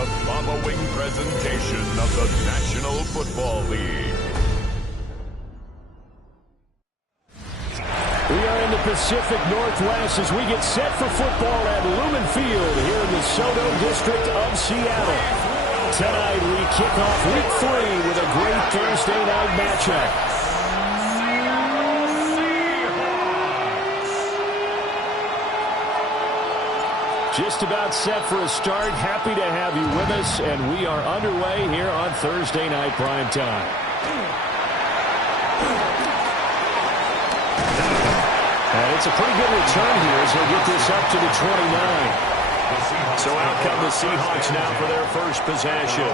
the following presentation of the National Football League. We are in the Pacific Northwest as we get set for football at Lumen Field here in the Soto District of Seattle. Tonight we kick off Week 3 with a great Thursday night matchup. Just about set for a start. Happy to have you with us, and we are underway here on Thursday Night Prime Time. And it's a pretty good return here as they get this up to the 29. So out come the Seahawks now for their first possession.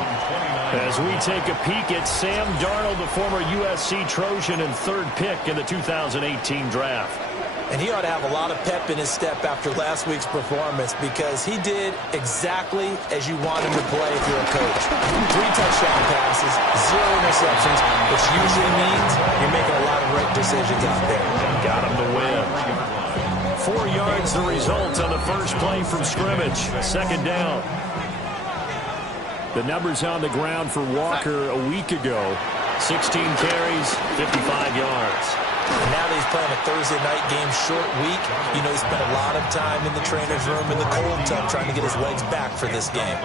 As we take a peek at Sam Darnold, the former USC Trojan and third pick in the 2018 draft. And he ought to have a lot of pep in his step after last week's performance because he did exactly as you want him to play if you're a coach. 3 touchdown passes, 0 interceptions, which usually means you're making a lot of right decisions out there. Got him to win. 4 yards the result on the first play from scrimmage. Second down. The numbers on the ground for Walker a week ago. 16 carries, 55 yards. And now that he's playing a Thursday night game, short week, you know he spent a lot of time in the trainer's room in the cold tub trying to get his legs back for this game.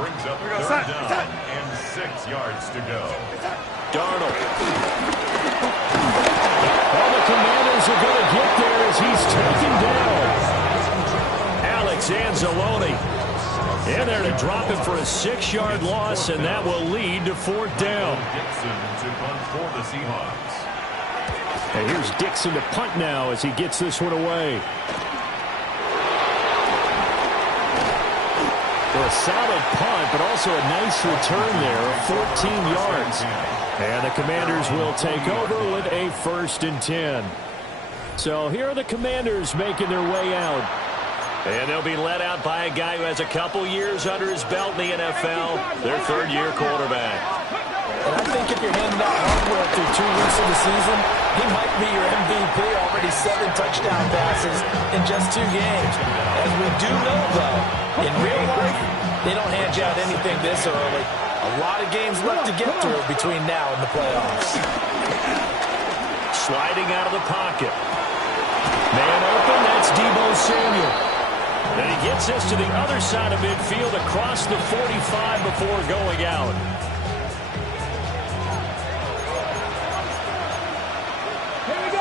Brings up third down and 6 yards to go. Darnold. Well, the Commanders are going to get there as he's taken down. Alex Anzalone in there to drop him for a 6-yard loss, and that will lead to 4th down. Dixon to punt for the Seahawks. And here's Dixon to punt now as he gets this one away. For a solid punt, but also a nice return there of 14 yards. And the Commanders will take over with a 1st and 10. So here are the Commanders making their way out. And they'll be led out by a guy who has a couple years under his belt in the NFL, their 3rd-year quarterback. And I think if you're handing out hardware through 2 weeks of the season, he might be your MVP, already 7 touchdown passes in just 2 games. As we do know, though, in real life, they don't hand you out anything this early. A lot of games left to get through between now and the playoffs. Sliding out of the pocket. Man open, that's Deebo Samuel. And he gets this to the other side of midfield across the 45 before going out. Here we go.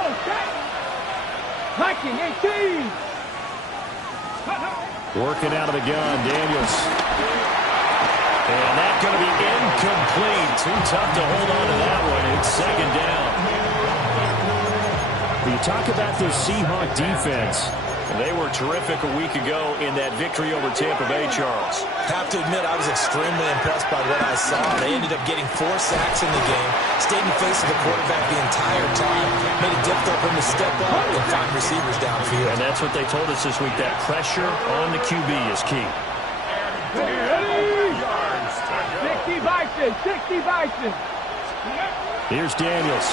Hiking 18. Working out of the gun, Daniels. And that's going to be incomplete. Too tough to hold on to that one. It's 2nd down. You talk about the Seahawk defense. They were terrific a week ago in that victory over Tampa Bay, Charles. Have to admit, I was extremely impressed by what I saw. They ended up getting 4 sacks in the game, stayed in the face of the quarterback the entire time, made it difficult for him to step up and find receivers downfield. And that's what they told us this week, that pressure on the QB is key. 60 Bison, 60 Bison. Here's Daniels.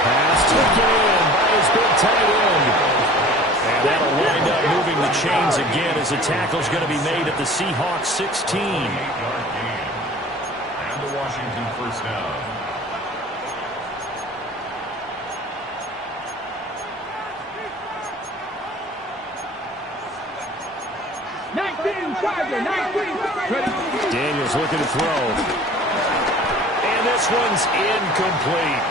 Pass taken in by his big tight end. And that'll wind up moving the chains again as the tackle's going to be made at the Seahawks 16. 8-yard gain. And the Washington first down. Daniels looking to throw. And this one's incomplete.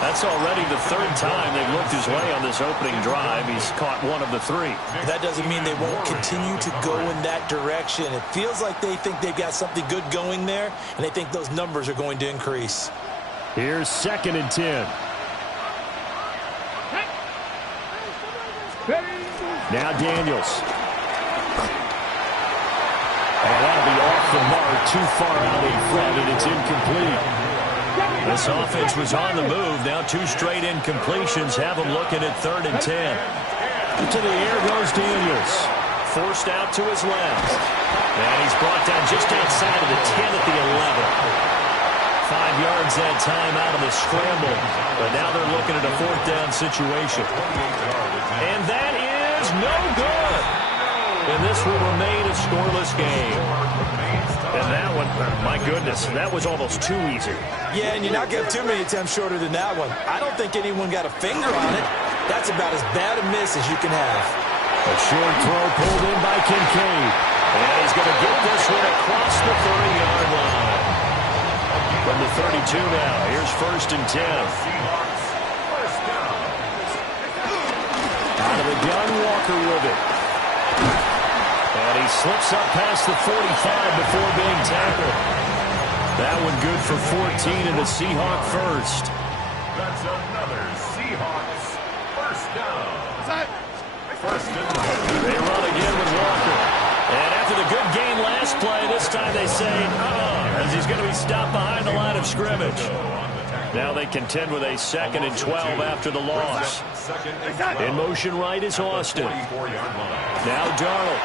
That's already the 3rd time they've looked his way on this opening drive. He's caught 1 of the 3. That doesn't mean they won't continue to go in that direction. It feels like they think they've got something good going there, and they think those numbers are going to increase. Here's 2nd and 10. Now Daniels. And that'll be off the mark, too far out in front, and it's incomplete. This offense was on the move. Now 2 straight incompletions have them looking at 3rd and 10. To the air goes Daniels. Forced out to his left. And he's brought down just outside of the 10 at the 11. 5 yards that time out of the scramble. But now they're looking at a 4th down situation. And that is no good. and this will remain a scoreless game. And that one, my goodness, that was almost too easy. Yeah, and you're not getting too many attempts shorter than that one. I don't think anyone got a finger on it. That's about as bad a miss as you can have. A short throw pulled in by Kincaid. And he's going to get this one across the 30-yard line. From the 32 now, here's 1st and 10. Out of the gun, Walker with it. And he slips up past the 45 before being tackled. That one good for 14 and a Seahawk first. That's another Seahawks first down. First and 10. They run again with Walker. And after the good gain last play, this time they say, as he's going to be stopped behind the line of scrimmage. Now they contend with a 2nd and 12 after the loss. In motion right is Austin. Now Darnold.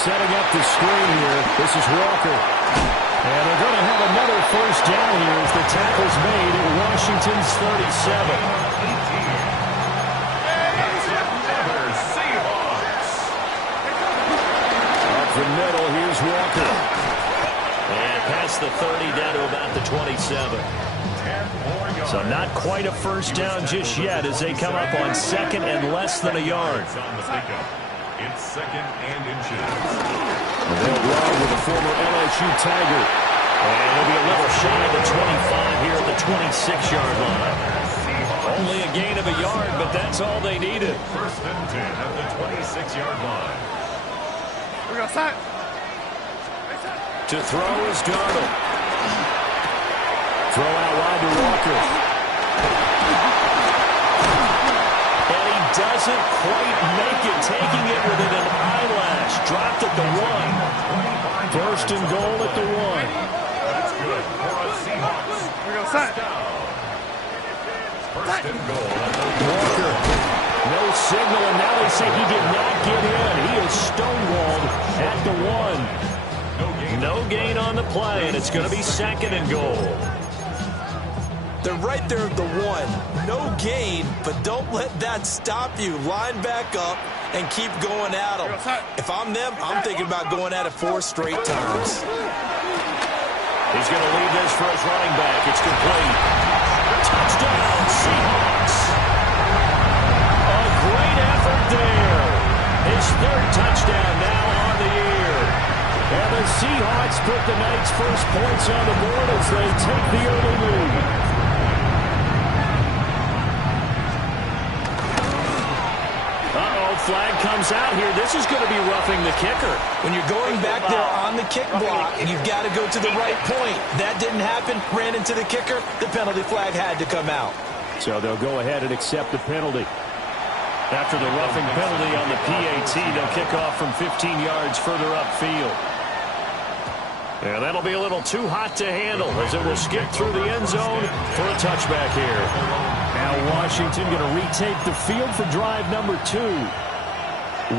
Setting up the screen here. This is Walker. And they're going to have another first down here as the tackle's made at Washington's 37. The middle, here's Walker. And past the 30 down to about the 27. So not quite a first down just yet as they come up on 2nd and less than a yard. It's 2nd and inches. They'll run with a former LSU Tiger. And it'll be a little shy of the 25 here at the 26-yard line. Only a gain of a yard, but that's all they needed. 1st and 10 at the 26-yard line. To throw is Darnold. Throw out wide to Walker. And he doesn't quite make it, taking it within an eyelash. Dropped at the 1. 1st and goal at the 1. That's good for a Seahawks. First and goal at the Walker. No signal, and now they say he did not get in. He is stonewalled at the 1. No gain on the play, and it's going to be 2nd and goal. They're right there at the 1. No gain, but don't let that stop you. Line back up and keep going at them. If I'm them, I'm thinking about going at it 4 straight times. He's going to leave this for his running back. It's complete. Touchdown, Seahawks. Great effort there. His 3rd touchdown now on the year. And the Seahawks put the night's first points on the board as they take the early lead. Flag comes out here. This is going to be roughing the kicker. When you're going back there on the kick block, you've got to go to the right point. That didn't happen. Ran into the kicker. The penalty flag had to come out. So they'll go ahead and accept the penalty. After the roughing penalty on the PAT, they'll kick off from 15 yards further upfield. And that'll be a little too hot to handle as it will skip through the end zone for a touchback here. Now Washington going to retake the field for drive number 2.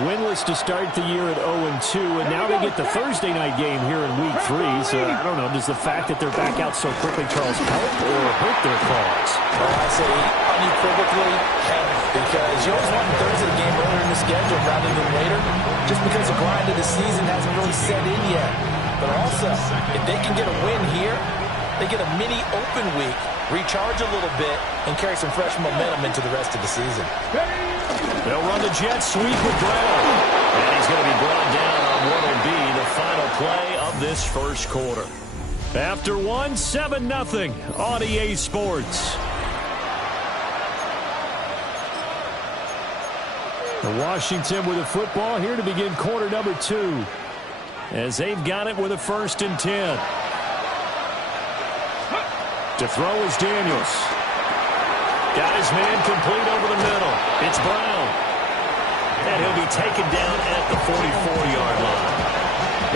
Winless to start the year at 0-2, and now they get the Thursday night game here in Week 3. So, I don't know, does the fact that they're back out so quickly, Charles, help or hurt their cause? Well, I say unequivocally help, because you always want a Thursday game earlier in the schedule rather than later, just because the grind of the season hasn't really set in yet. But also, if they can get a win here, they get a mini open week, recharge a little bit, and carry some fresh momentum into the rest of the season. They'll run the jet sweep with Brown. And he's going to be brought down on what will be the final play of this first quarter. After 1, 7-0 on EA Sports. Washington with the football here to begin quarter number 2. As they've got it with a 1st and 10. To throw is Daniels. Got his man complete over the middle. It's Brown. And he'll be taken down at the 44-yard line.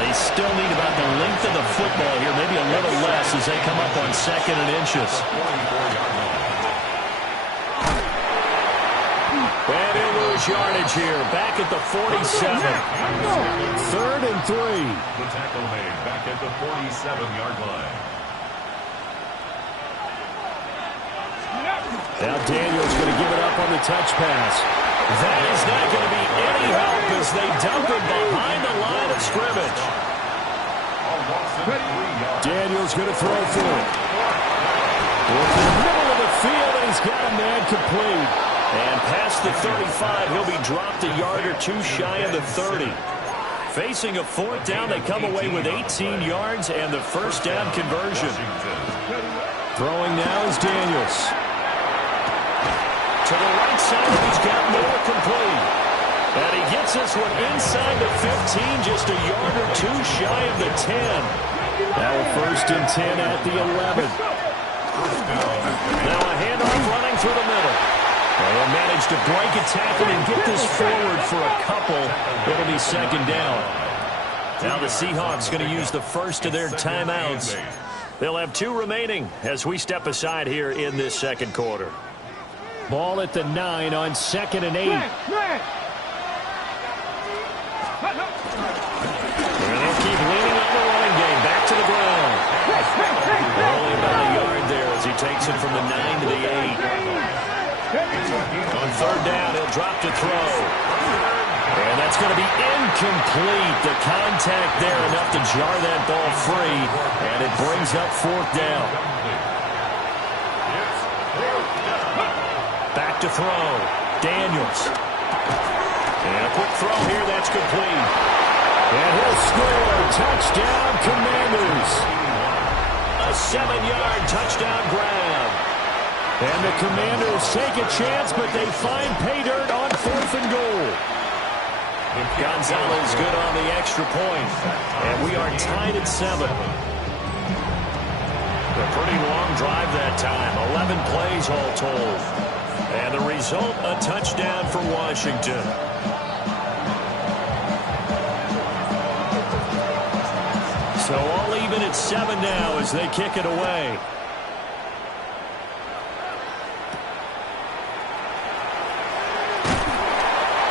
They still need about the length of the football here, maybe a little less as they come up on 2nd and inches. And they lose yardage here, back at the 47. 3rd and 3. The tackle made back at the 47-yard line. Now Daniels going to give it up on the touch pass. That is not going to be any help as they he's going to throw for it. Into the middle of the field, and he's got a man complete. And past the 35, he'll be dropped a yard or two shy of the 30. Facing a fourth down, they come away with 18 yards and the first down conversion. Throwing now is Daniels. To the right side, he's got more complete. And he gets this one inside the 15, just a yard or two shy of the 10. Now a 1st and 10 at the 11. Now a handoff running through the middle. They'll manage to break a tackle and get this forward for a couple. It'll be 2nd down. Now the Seahawks going to use the first of their timeouts. They'll have 2 remaining as we step aside here in this 2nd quarter. Ball at the 9 on 2nd and 8. And they'll keep leaning on the running game. Back to the ground. Only about a yard there as he takes it from the 9 to the 8. On 3rd down, he'll drop to throw. And that's going to be incomplete. The contact there enough to jar that ball free. And it brings up 4th down. Back to throw. Daniels. And a quick throw here. That's complete. And he'll score. Touchdown, Commanders. A 7-yard touchdown grab. And the Commanders take a chance, but they find pay dirt on 4th and goal. Gonzalez good on the extra point. And we are tied at 7. A pretty long drive that time. 11 plays all told. And the result, a touchdown for Washington. So all even at 7 now as they kick it away.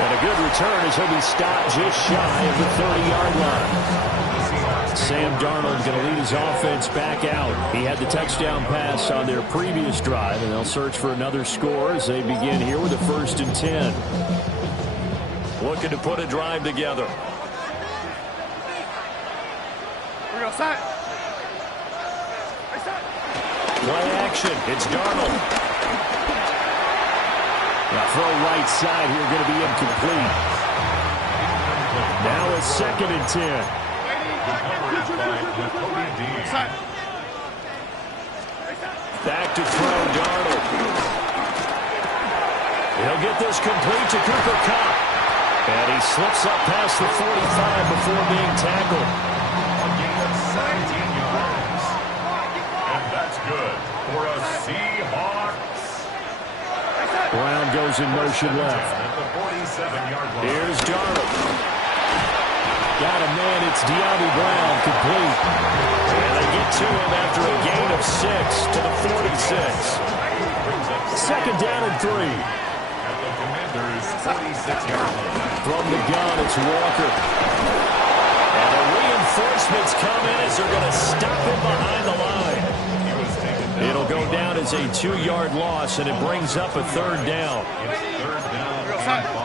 And a good return as he'll be stopped just shy of the 30-yard line. Sam Darnold going to lead his offense back out. He had the touchdown pass on their previous drive, and they'll search for another score as they begin here with a 1st and 10. Looking to put a drive together. Play action. It's Darnold. Now throw right side here, going to be incomplete. Now a 2nd and 10. Back to throw, Darnold. He'll get this complete to Cooper Kupp. And he slips up past the 45 before being tackled. And that's good for a Seahawks. Brown goes in motion left. Here's Darnold. Got a man, it's De'Ami Brown, complete. And they get to him after a gain of 6 to the 46. 2nd down and 3. At the Commanders' 46-yard line. From the gun, it's Walker. And the reinforcements come in as they're going to stop him behind the line. It'll go down as a 2-yard loss, and it brings up a 3rd down. It's 3rd down and 5.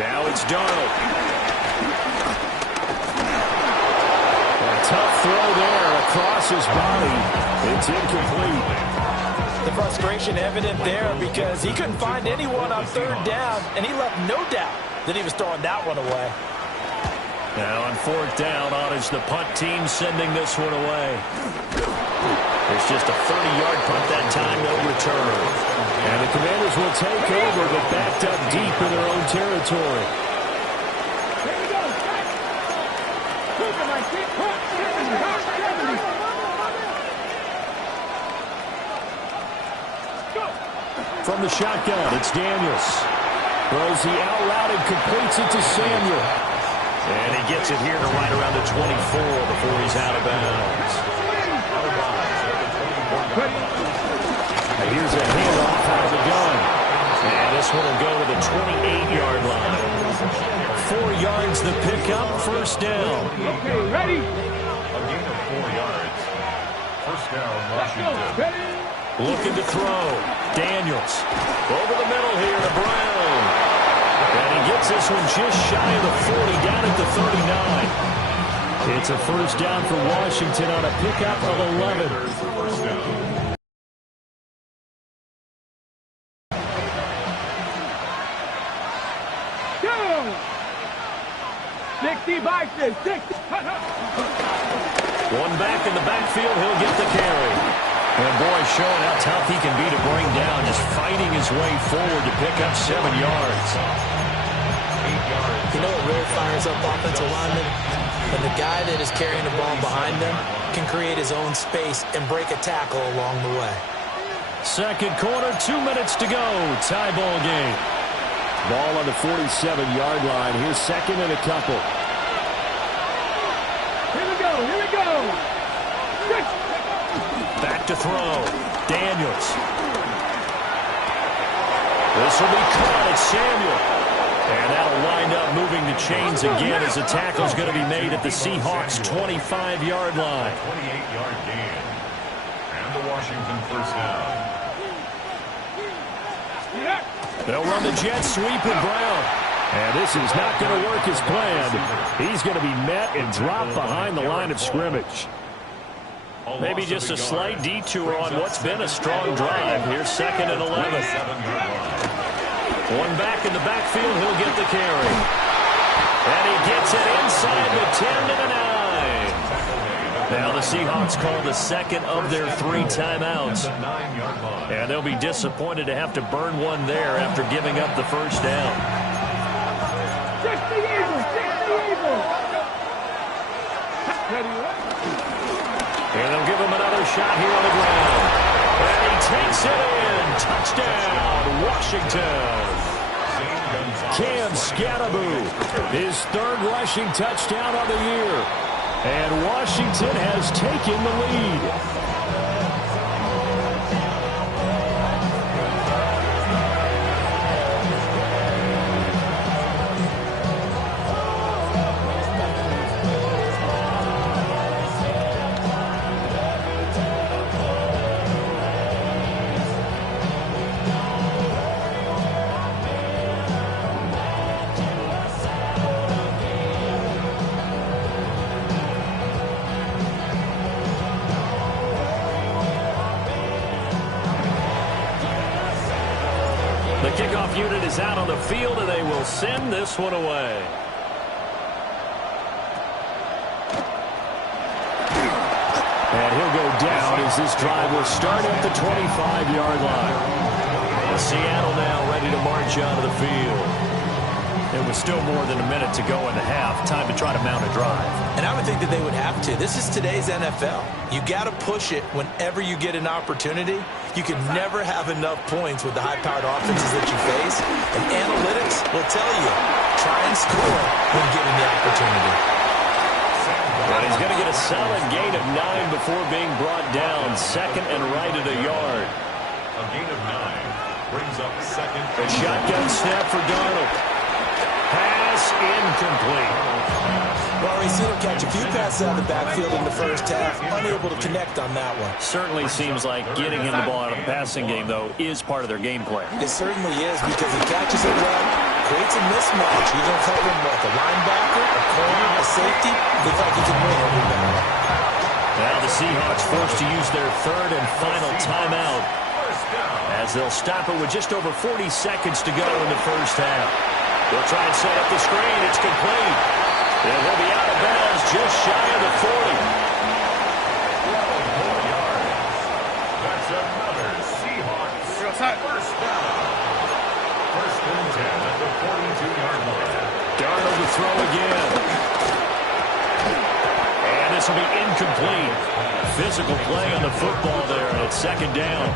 Now it's Darnold. A tough throw there across his body. It's incomplete. The frustration evident there because he couldn't find anyone on 3rd down, and he left no doubt that he was throwing that one away. Now on 4th down, on is the punt team sending this one away. It's just a 30-yard punt that time, no return. And the Commanders will take over, but backed up deep in their own territory. From the shotgun, it's Daniels. Throws the out route and completes it to Samuel. And he gets it here to right around the 24 before he's out of bounds. And here's a handoff out of the gun. And this one will go to the 28-yard line. 4 yards the pickup, 1st down. Okay, ready? A gain of 4 yards. 1st down, Washington. Looking to throw. Daniels. Over the middle here to Brown. And he gets gets this one just shy of the 40, down at the 39. It's a first down for Washington on a pickup of 11. First down. Two. 60 Vikings. 60. One back in the backfield, he'll get the carry. And boy, showing how tough he can be to bring down, just fighting his way forward to pick up 7 yards. 8 yards. You know what really fires up offensive linemen? When the guy that is carrying the ball behind them can create his own space and break a tackle along the way. Second quarter, 2 minutes to go. Tie ball game. Ball on the 47-yard line. Here's second and a couple. Here we go. Here we go. Back to throw. Daniels. This will be caught at Samuel. And that'll wind up moving the chains again as the tackle's going to be made at the Seahawks' 25-yard line. 28-yard gain. And the Washington first down. They'll run the jet sweep at Brown. And this is not going to work as planned. He's going to be met and dropped behind the line of scrimmage. Maybe just a slight detour on what's been a strong drive. Here's second and 11. One back in the backfield, he'll get the carry. And he gets it inside the 10 to the 9. Now the Seahawks call the second of their 3 timeouts. And they'll be disappointed to have to burn one there after giving up the first down. 60 Eagles. 60 Eagles. And they'll give him another shot here on the ground. And he takes it in. Touchdown, Washington. Cam Scatteraboo, his 3rd rushing touchdown of the year. And Washington has taken the lead. The kickoff unit is out on the field, and they will send this one away. And he'll go down as this drive will start at the 25-yard line. Seattle now ready to march onto the field. It was still more than a minute to go in the half. Time to try to mount a drive. And I would think that they would have to. This is today's NFL. You got to push it whenever you get an opportunity. You can never have enough points with the high-powered offenses that you face. And analytics will tell you, try and score when given the opportunity. But he's going to get a solid gain of 9 before being brought down. Second and right at a yard. A gain of 9 brings up second. A shotgun snap for Darnold. Pass incomplete. Well, we've seen him catch a few passes out of the backfield in the first half. Unable to connect on that one. Certainly seems like getting him the ball out of the passing game, though, is part of their game plan. It certainly is because he catches it well, creates a mismatch. You're going to cover him like a linebacker, a corner, a safety. Looks like he can win every battle. Now the Seahawks forced to use their 3rd and final timeout as they'll stop it with just over 40 seconds to go in the first half. They'll try and set up the screen. It's complete. And he'll be out of bounds just shy of the 40. 12 yards. That's another Seahawks first down. First and 10 at the 42-yard line. Darnold to throw again. And this will be incomplete. Physical play on the football there, and it's second down.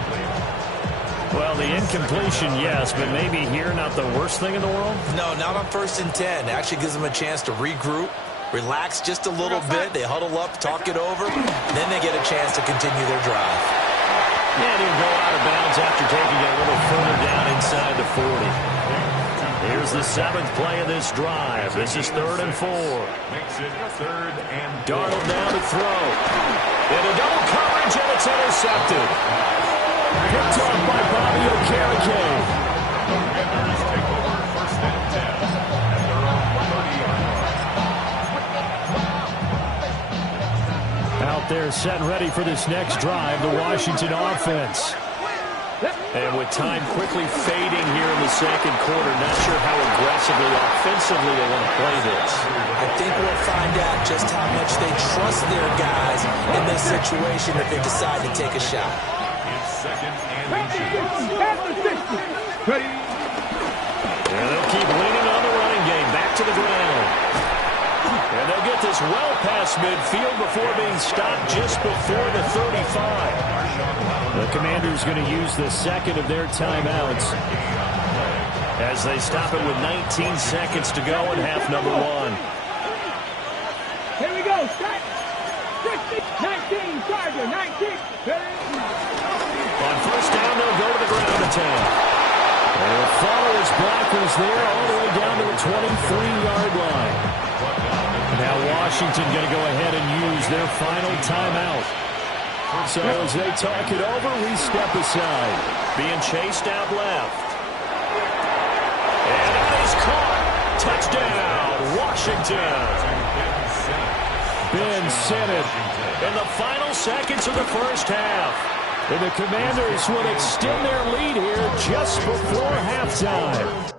Well, the incompletion, yes, but maybe here not the worst thing in the world? No, not on 1st and 10. It actually gives them a chance to regroup, relax just a little bit. They huddle up, talk it over, then they get a chance to continue their drive. And he'll go out of bounds after taking it a little further down inside the 40. Here's the 7th play of this drive. This is 3rd and 4. Makes it 3rd and 4. Darnold down to throw. Into double coverage, and it's intercepted. Picked off by Bobby Okereke. Commanders take over 1st and 10. They're set and ready for this next drive, the Washington offense. And with time quickly fading here in the second quarter, not sure how aggressively, offensively they want to play this. I think we'll find out just how much they trust their guys in this situation if they decide to take a shot. It's second and 8. Ready? And they'll keep leaning on the running game. Back to the ground. And they'll get this well past midfield before being stopped just before the 35. The Commanders going to use the second of their timeouts as they stop it with 19 seconds to go in half number one. Here we go. Start. 60, 19, Charger, 19. Ready? On first down, they'll go to the ground attack. And they'll follow his blockers there all the way down to the 23-yard line. Now Washington going to go ahead and use their final timeout. So as they talk it over, we step aside. Being chased out left. And that is caught. Touchdown, Washington. Ben Sinnott. In the final seconds of the first half. And the Commanders would extend their lead here just before halftime.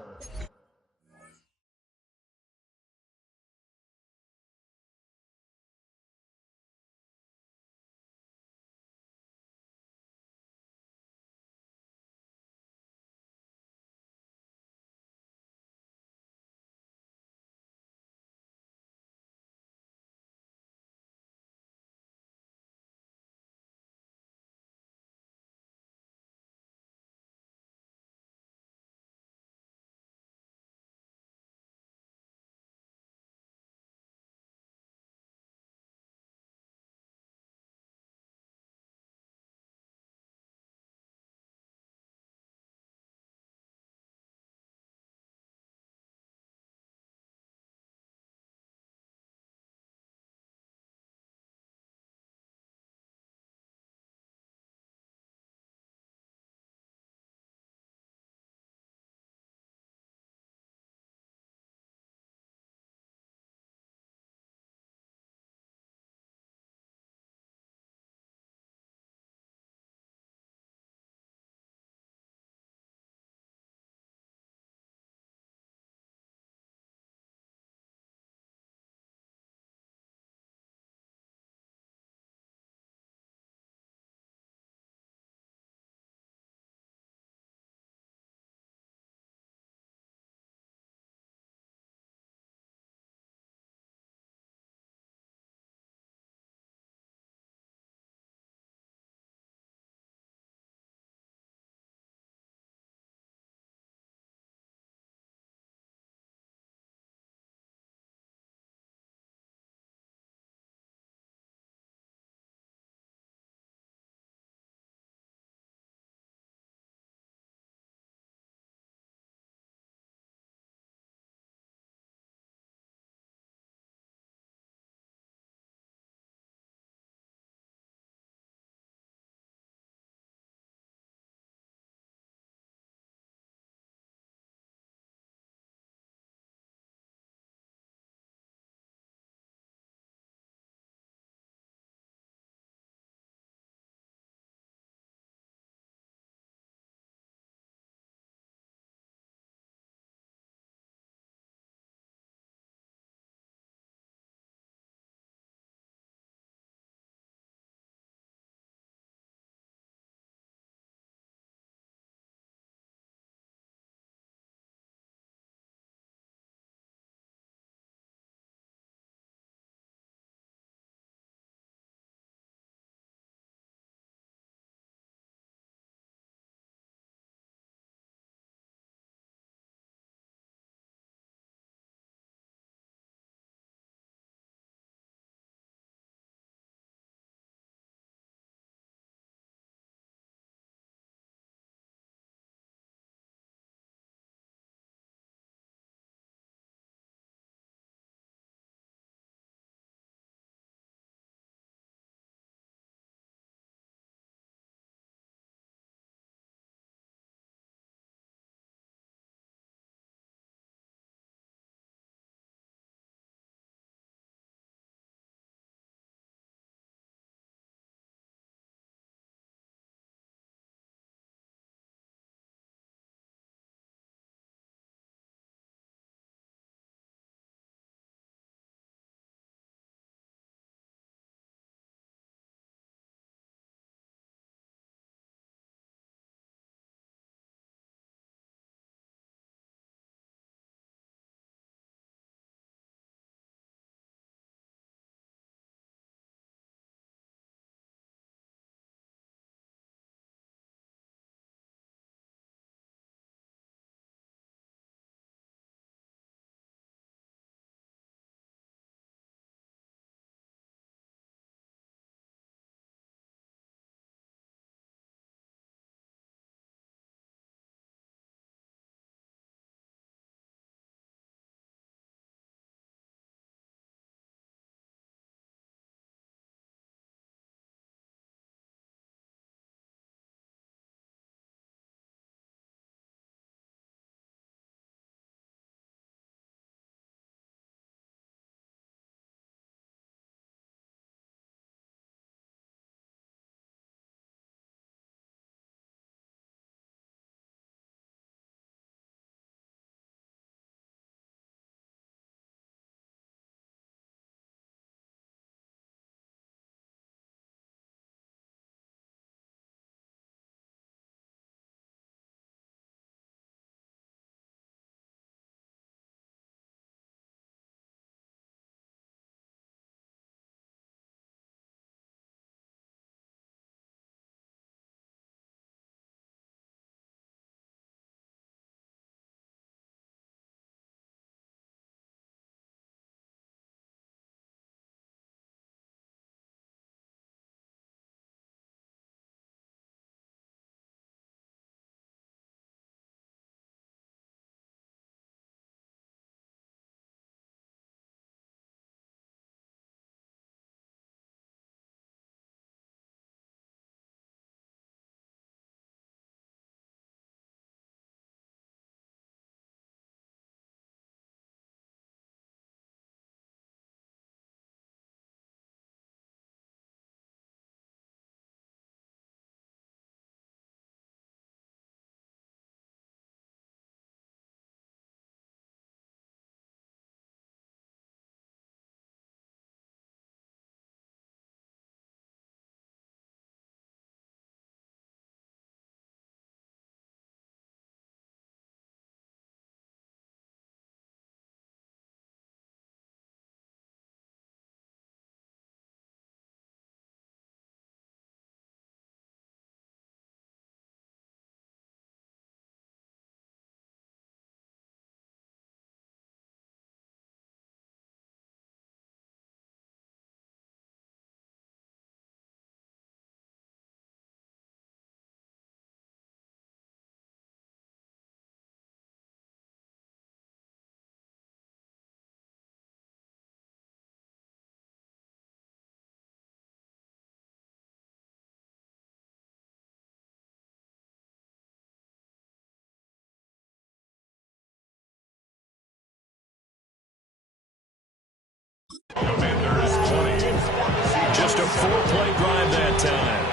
Just a 4-play drive that time.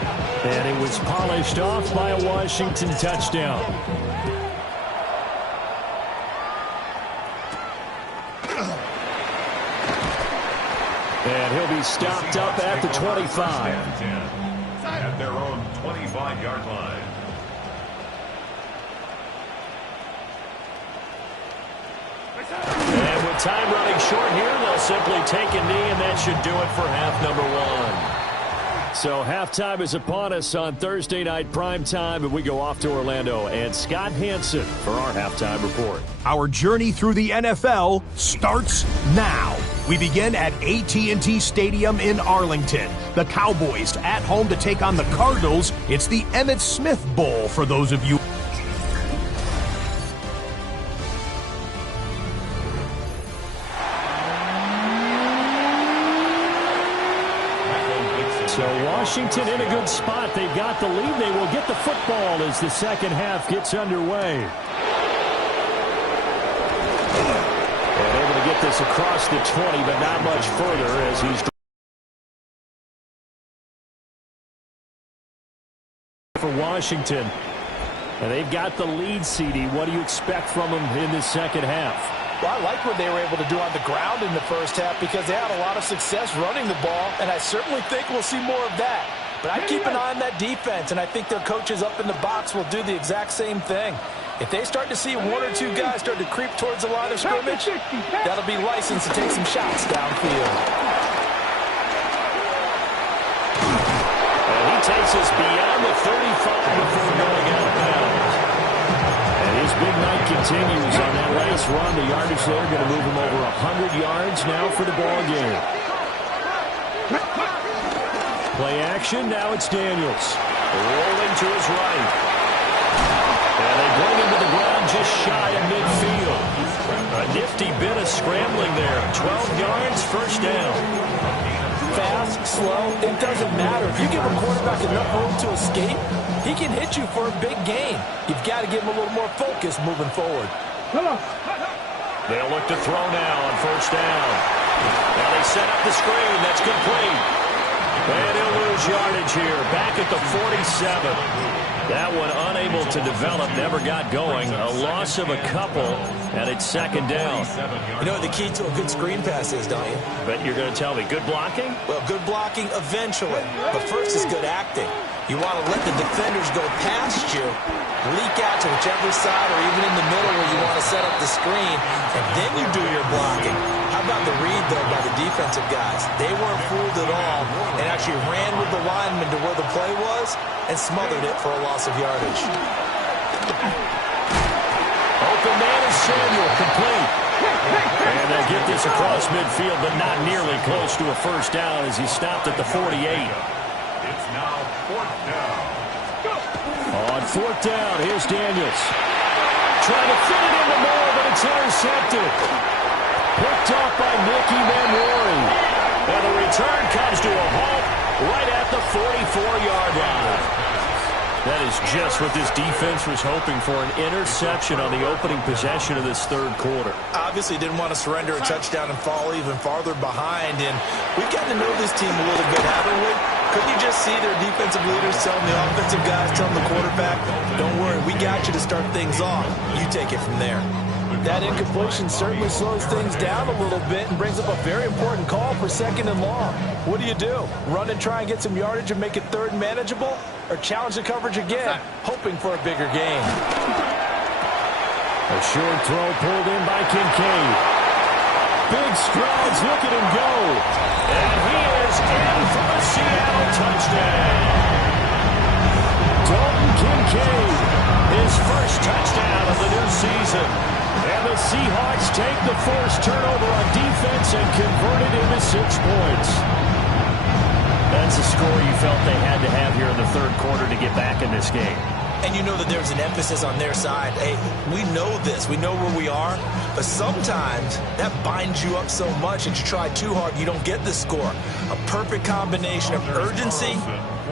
And it was polished off by a Washington touchdown. And he'll be stopped up at the 25. At their own 25-yard line. And with time running short here, they'll simply take a knee, and that should do it for half number 1. So halftime is upon us on Thursday night primetime, and we go off to Orlando. And Scott Hansen for our halftime report. Our journey through the NFL starts now. We begin at AT&T Stadium in Arlington. The Cowboys at home to take on the Cardinals. It's the Emmitt Smith Bowl for those of you. So Washington in a good spot. They've got the lead. They will get the football as the second half gets underway. And able to get this across the 20, but not much further as he's for Washington. And they've got the lead, CD. What do you expect from them in the second half? Well, I like what they were able to do on the ground in the first half because they had a lot of success running the ball, and I certainly think we'll see more of that. But I keep an eye on that defense, and I think their coaches up in the box will do the exact same thing. If they start to see 1 or 2 guys start to creep towards the line of scrimmage, that'll be license to take some shots downfield. And he takes us beyond the 35 before going out of bounds. His big night continues on that last run. The yardage there going to move him over 100 yards now for the ball game. Play action. Now it's Daniels. Rolling to his right. And they bring him to the ground just shy of midfield. A nifty bit of scrambling there. 12 yards, first down. Fast, slow, it doesn't matter. If you give a quarterback enough room to escape, he can hit you for a big gain. You've got to give him a little more focus moving forward. They'll look to throw now on first down. Now they set up the screen. That's complete. And he'll lose yardage here. Back at the 47. That one unable to develop, never got going. A loss of a couple, and it's second down. You know what the key to a good screen pass is, don't you? But you're going to tell me, good blocking? Well, good blocking eventually. But first is good acting. You want to let the defenders go past you, leak out to whichever side or even in the middle where you want to set up the screen, and then you do your blocking. How about the read, though, by the defensive guys? They weren't fooled at all and actually ran with the lineman to where the play was and smothered it for a loss of yardage. Open man is Samuel, complete. And they get this across midfield, but not nearly close to a first down as he stopped at the 48. It's now 4th down. On 4th down, here's Daniels. Trying to fit it into Moore, but it's intercepted. Picked off by Nicky Manwari. And the return comes to a halt right at the 44-yard line. That is just what this defense was hoping for, an interception on the opening possession of this third quarter. Obviously didn't want to surrender a touchdown and fall even farther behind, and we've gotten to know this team a little bit, haven't we? Couldn't you just see their defensive leaders telling the offensive guys, telling the quarterback, don't worry, we got you to start things off. You take it from there. That incompletion certainly slows things down a little bit and brings up a very important call for 2nd and long. What do? Run and try and get some yardage and make it 3rd and manageable? Or challenge the coverage again, hoping for a bigger gain? A short throw pulled in by Kincaid. Big strides, look at him go. And he is in for a Seattle touchdown. Dalton Kincaid, his first touchdown of the new season. And the Seahawks take the first turnover on defense and convert it into 6 points. That's a score you felt they had to have here in the third quarter to get back in this game. And you know that there's an emphasis on their side. Hey, we know this. We know where we are. But sometimes that binds you up so much that you try too hard, you don't get the score. A perfect combination of urgency,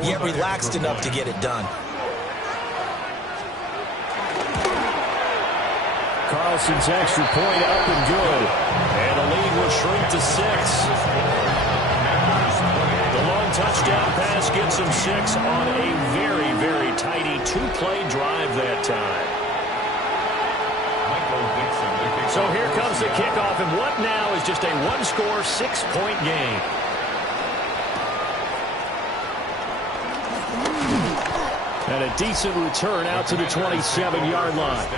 yet relaxed enough to get it done. Carlson's extra point up and good. And the lead will shrink to 6. touchdown pass gets him 6 on a very, very tidy 2-play drive that time. So here comes the kickoff, and what now is just a one-score, 6-point game. And a decent return out to the 27-yard line.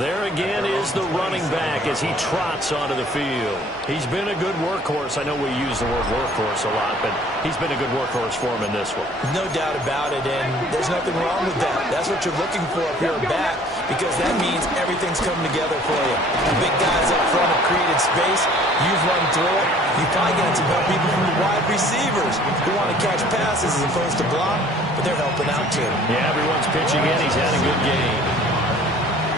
There again is the running back as he trots onto the field. He's been a good workhorse. I know we use the word workhorse a lot, but he's been a good workhorse for him in this one. No doubt about it, and there's nothing wrong with that. That's what you're looking for if you're a back, because that means everything's coming together for you. The big guys up front have created space. You've run through it. You probably got some help even from the wide receivers who want to catch passes as opposed to block, but they're helping out too. Yeah, everyone's pitching in. He's had a good game.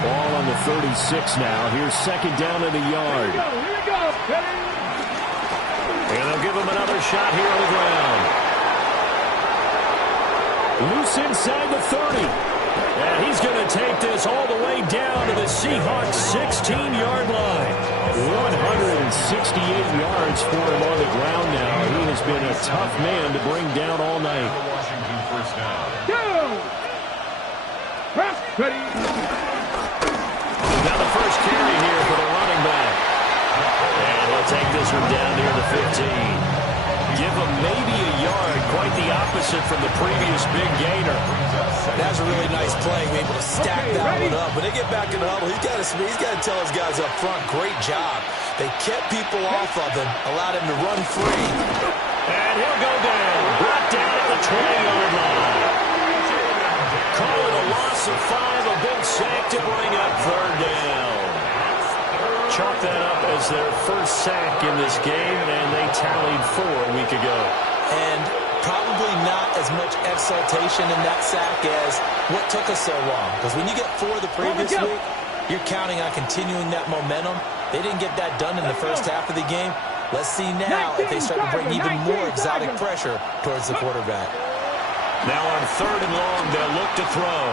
Ball on the 36 now. Here's second down in the yard. Here we go. And they'll give him another shot here on the ground. Loose inside the 30. And he's going to take this all the way down to the Seahawks' 16-yard line. 168 yards for him on the ground now. He has been a tough man to bring down all night. Washington first down. Go. Ready. Now the first carry here for the running back. And he'll take this one down near the 15. Give him maybe a yard, quite the opposite from the previous big gainer. That's a really nice play, able to stack that one up. When they get back in the huddle, he's got to tell his guys up front, great job. They kept people off of him, allowed him to run free. And he'll go down, brought down at the 20-yard line. Call it a loss of 5, a big sack to bring up third down. Chalk that up as their first sack in this game, and they tallied 4 a week ago. And probably not as much exultation in that sack as what took us so long. Because when you get 4 the previous week, you're counting on continuing that momentum. They didn't get that done in the first half of the game. Let's see now if they start to bring even more exotic pressure towards the quarterback. Now on third and long, they'll look to throw.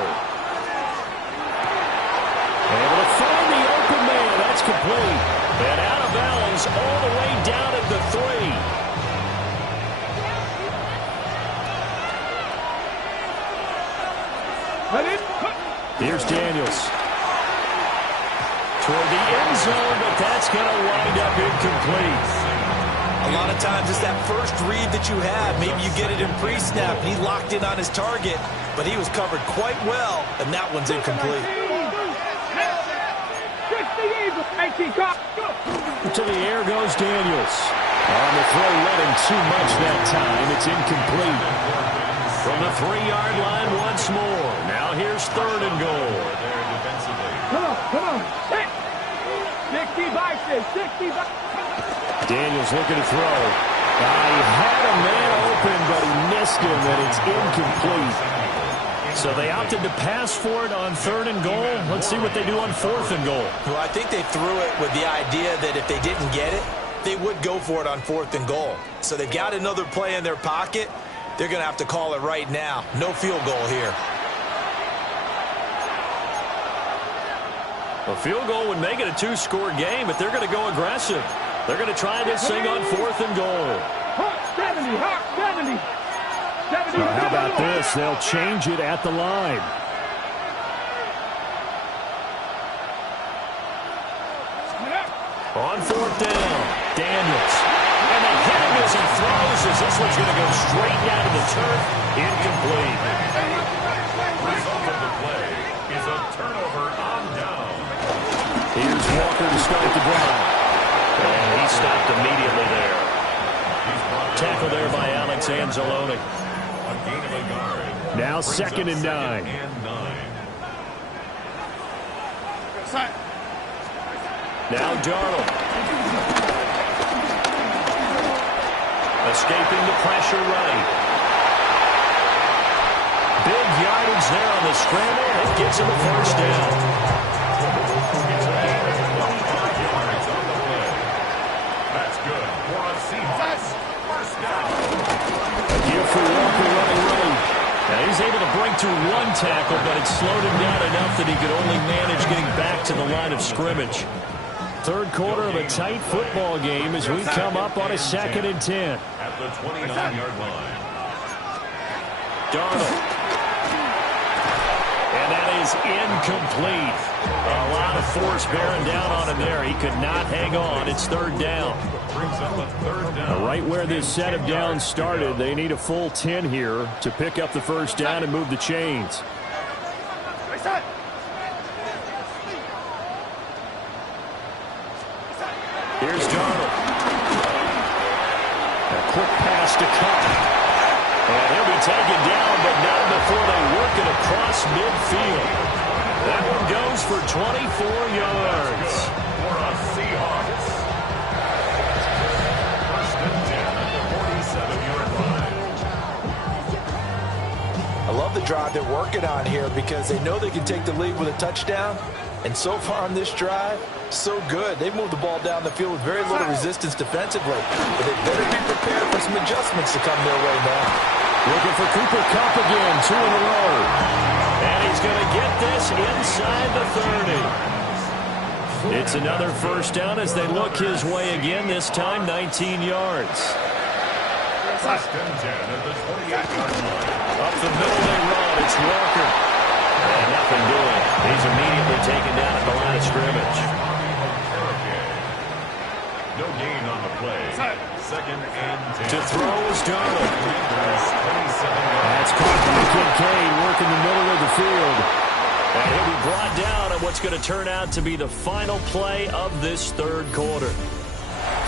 Able to find the open man. That's complete. And out of bounds all the way down at the 3. Here's Daniels. Toward the end zone, but that's going to wind up incomplete. A lot of times it's that first read that you have. Maybe you get it in pre-snap, and he locked in on his target, but he was covered quite well, and that one's incomplete. To the air goes Daniels. On the throw, led him too much that time. It's incomplete. From the 3-yard line once more. Now here's third and goal. Come on. 65. Daniels looking to throw. He had a man open, but he missed him, and it's incomplete. So they opted to pass for it on third and goal. Let's see what they do on fourth and goal. Well, I think they threw it with the idea that if they didn't get it, they would go for it on fourth and goal. So they've got another play in their pocket. They're going to have to call it right now. No field goal here. A field goal would make it a 2-score game, but they're going to go aggressive. They're going to try this thing on fourth and goal. 70. Well, how about this? They'll change it at the line. On fourth down, Daniels. And they hit him as he throws, as this one's going to go straight down to the turf. Incomplete. Result of the play is a turnover on down. Here's Walker to start the drive. And he stopped immediately there. Tackle there by Alex Anzalone. A gain of a guard. Now second and 9. Now Darnold. Escaping the pressure right. Big yardage there on the scramble. It gets him a first down. That's good for a Seahawks first down. A gift for Walker running right. Now he's able to break through one tackle, but it slowed him down enough that he could only manage getting back to the line of scrimmage. Third quarter of a tight football game as we come up on a 2nd and 10. At the 29-yard line. Darnold. And that is incomplete. A lot of force bearing down on him there. He could not hang on. It's 3rd down. Brings up a 3rd down. Right where this set of downs started, they need a full 10 here to pick up the 1st down and move the chains. Here's Darnold. A quick pass to Cup. And he'll be taken down, but not before they work it across midfield. That one goes for 24 yards. For a Seahawks. 1st and 10 at the 47-yard line. I love the drive they're working on here because they know they can take the lead with a touchdown. And so far on this drive, so good. They moved the ball down the field with very little resistance defensively. But they better be prepared for some adjustments to come their way now. Looking for Cooper Kupp again, 2 in a row. And he's going to get this inside the 30. It's another 1st down as they look his way again, this time 19 yards. 1st and 10 at the 28-yard line. Up the middle they run. It's Walker. And nothing doing. He's immediately taken down at the line of scrimmage. No gain on the play. 2nd and 10. To throw is Darnold. That's caught by Kincaid, working the middle of the field. And he'll be brought down at what's going to turn out to be the final play of this 3rd quarter.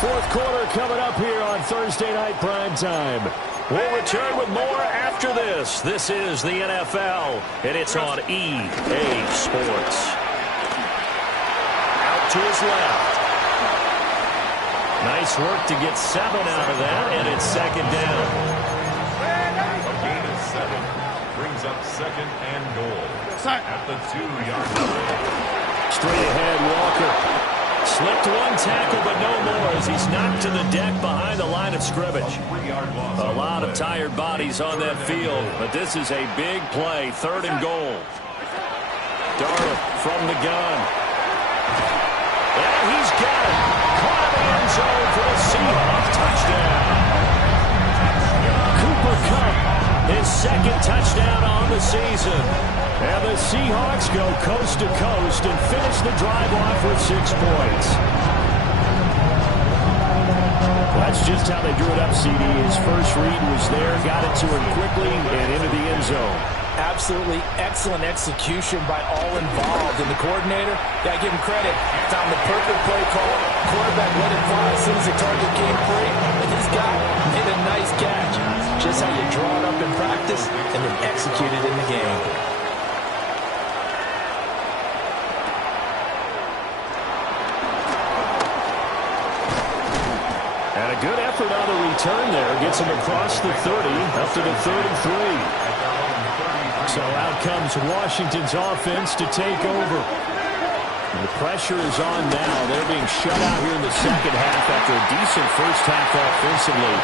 4th quarter coming up here on Thursday Night Primetime. We'll return with more after this. This is the NFL, and it's on EA Sports. Out to his left. Nice work to get 7 out of that, and it's 2nd down. A gain of 7 brings up 2nd and goal at the 2-yard line. Straight ahead, Walker. Slipped one tackle, but no more as he's knocked to the deck behind the line of scrimmage. A lot of tired bodies on that field, but this is a big play, 3rd and goal. Darnold from the gun. And he's got it. Caught in the end zone for the Seahawks touchdown. Cooper Kupp, His 2nd touchdown on the season. and the Seahawks go coast to coast and finish the drive off with 6 points. That's just how they drew it up, CD. His first read was there, got it to him quickly, and into the end zone. Absolutely excellent execution by all involved. And the coordinator, got to give him credit, found the perfect play call. Quarterback let it fly as soon as the target came free. And this guy made a nice catch. Just how you draw it up in practice and then execute it in the game. And a good effort on the return there. Gets him across the 30, up to the 33. So out comes Washington's offense to take over. The pressure is on now. They're being shut out here in the second half after a decent first half offensively.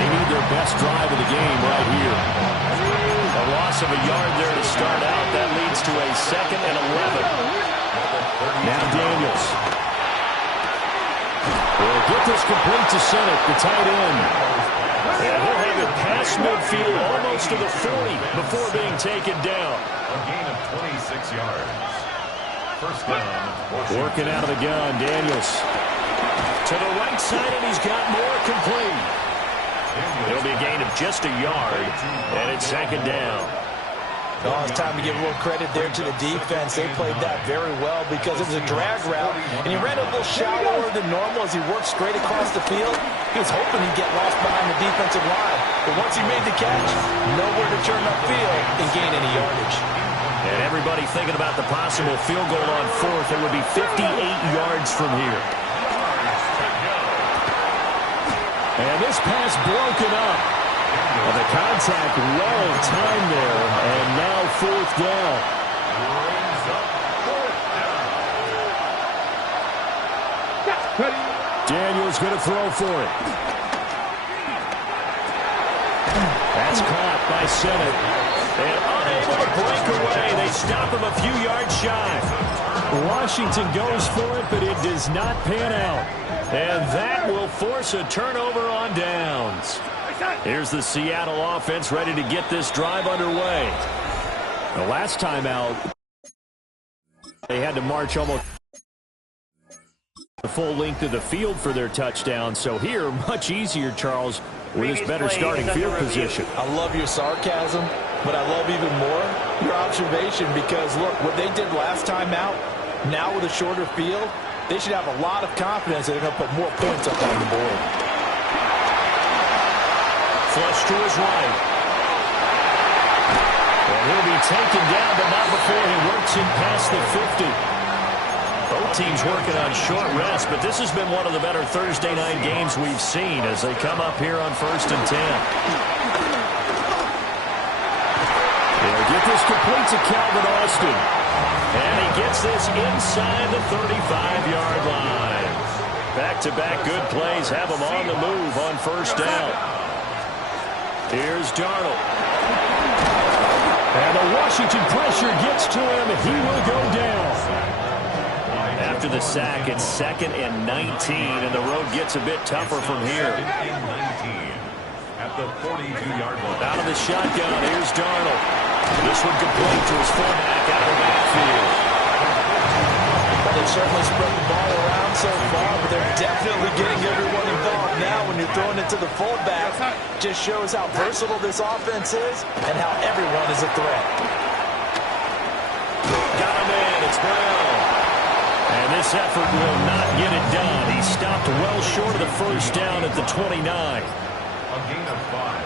They need their best drive of the game right here. A loss of a yard there to start out. That leads to a 2nd and 11. Now Daniels. Will get this complete to Senate, the tight end. And he'll have it past midfield almost to the 40 before being taken down. A gain of 26 yards. First down. Working out of the gun, Daniels. To the right side, and he's got more complete. It'll be a gain of just a yard, and it's 2nd down. Oh, it's time to give a little credit there to the defense. They played that very well because it was a drag route, and he ran a little shallower than normal as he worked straight across the field. He was hoping he'd get lost behind the defensive line, but once he made the catch, nowhere to turn upfield and gain any yardage. And everybody thinking about the possible field goal on 4th. It would be 58 yards from here. And this pass broken up. And the contact well timed there, and now 4th down. Daniels going to throw for it. That's caught by Senate. And unable to break away. They stop him a few yards shy. Washington goes for it, but it does not pan out. And that will force a turnover on downs. Here's the Seattle offense ready to get this drive underway. The last time out, they had to march almost the full length of the field for their touchdown. So here, much easier, Charles, with this better starting field position. I love your sarcasm, but I love even more your observation because, look, what they did last time out, now with a shorter field, they should have a lot of confidence that they're going to put more points up on the board. Flush to his right. And he'll be taken down, but not before he works him past the 50. Both teams working on short rest, but this has been one of the better Thursday night games we've seen as they come up here on 1st and 10. They'll get this complete to Calvin Austin. And he gets this inside the 35-yard line. Back-to-back good plays have him on the move on 1st down. Here's Darnold. And the Washington pressure gets to him. He will go down. After the sack, it's 2nd and 19, and the road gets a bit tougher from here. At the 42-yard line. Out of the shotgun, here's Darnold. This one complete to his fullback out of the backfield. Well, they've certainly spread the ball around so far, but they're definitely getting everyone involved now when you're throwing it to the fullback. Just shows how versatile this offense is and how everyone is a threat. Got him in. It's Brown. And this effort will not get it done. He stopped well short of the 1st down at the 29. A gain of 5.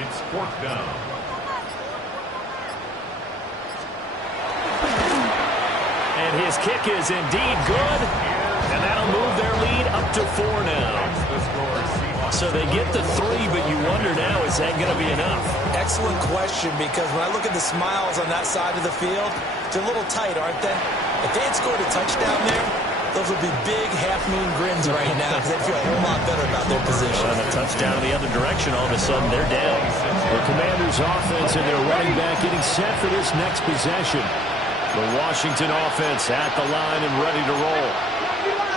It's 4th down. And his kick is indeed good. And that'll move their lead up to 4 now. So they get the 3, but you wonder now, is that going to be enough? Excellent question, because when I look at the smiles on that side of the field, they're a little tight, aren't they? If they had scored a touchdown there, those would be big half-moon grins right now because they'd feel a whole lot better about their position. And a touchdown in the other direction, all of a sudden they're down. The Commanders' offense and their running back getting set for this next possession. The Washington offense at the line and ready to roll.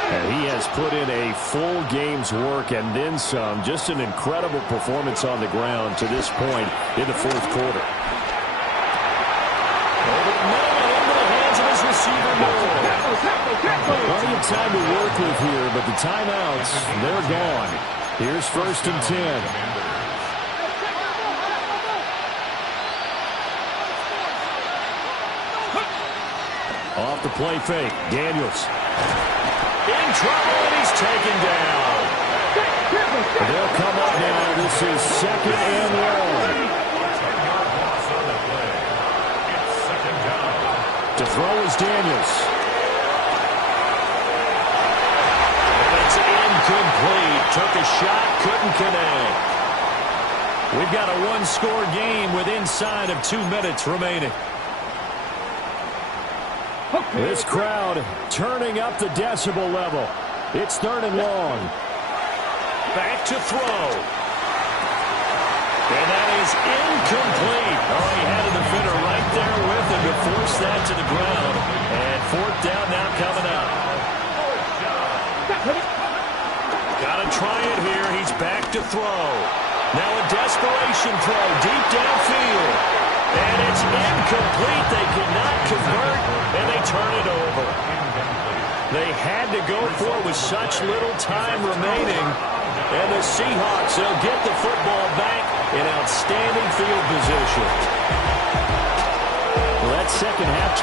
And he has put in a full game's work and then some. Just an incredible performance on the ground to this point in the 4th quarter. Over the middle and into the hands of his receiver, Moore. Plenty of time to work with here, but the timeouts, they're gone. Here's 1st and 10. Off the play fake, Daniels. In trouble, and he's taken down. They'll come up now. This is 2nd and long. To throw is Daniels. And it's incomplete. Took a shot, couldn't connect. We've got a one-score game with inside of 2 minutes remaining. This crowd turning up the decibel level. It's 3rd and long. Back to throw. And that is incomplete. Oh, he had a defender right there with him to force that to the ground. And 4th down now coming up. Got to try it here. He's back to throw. Now a desperation throw deep downfield. And it's incomplete. They cannot convert, and they turn it over. They had to go for it with such little time remaining. And the Seahawks, they'll get the football back in outstanding field position. Well, that second half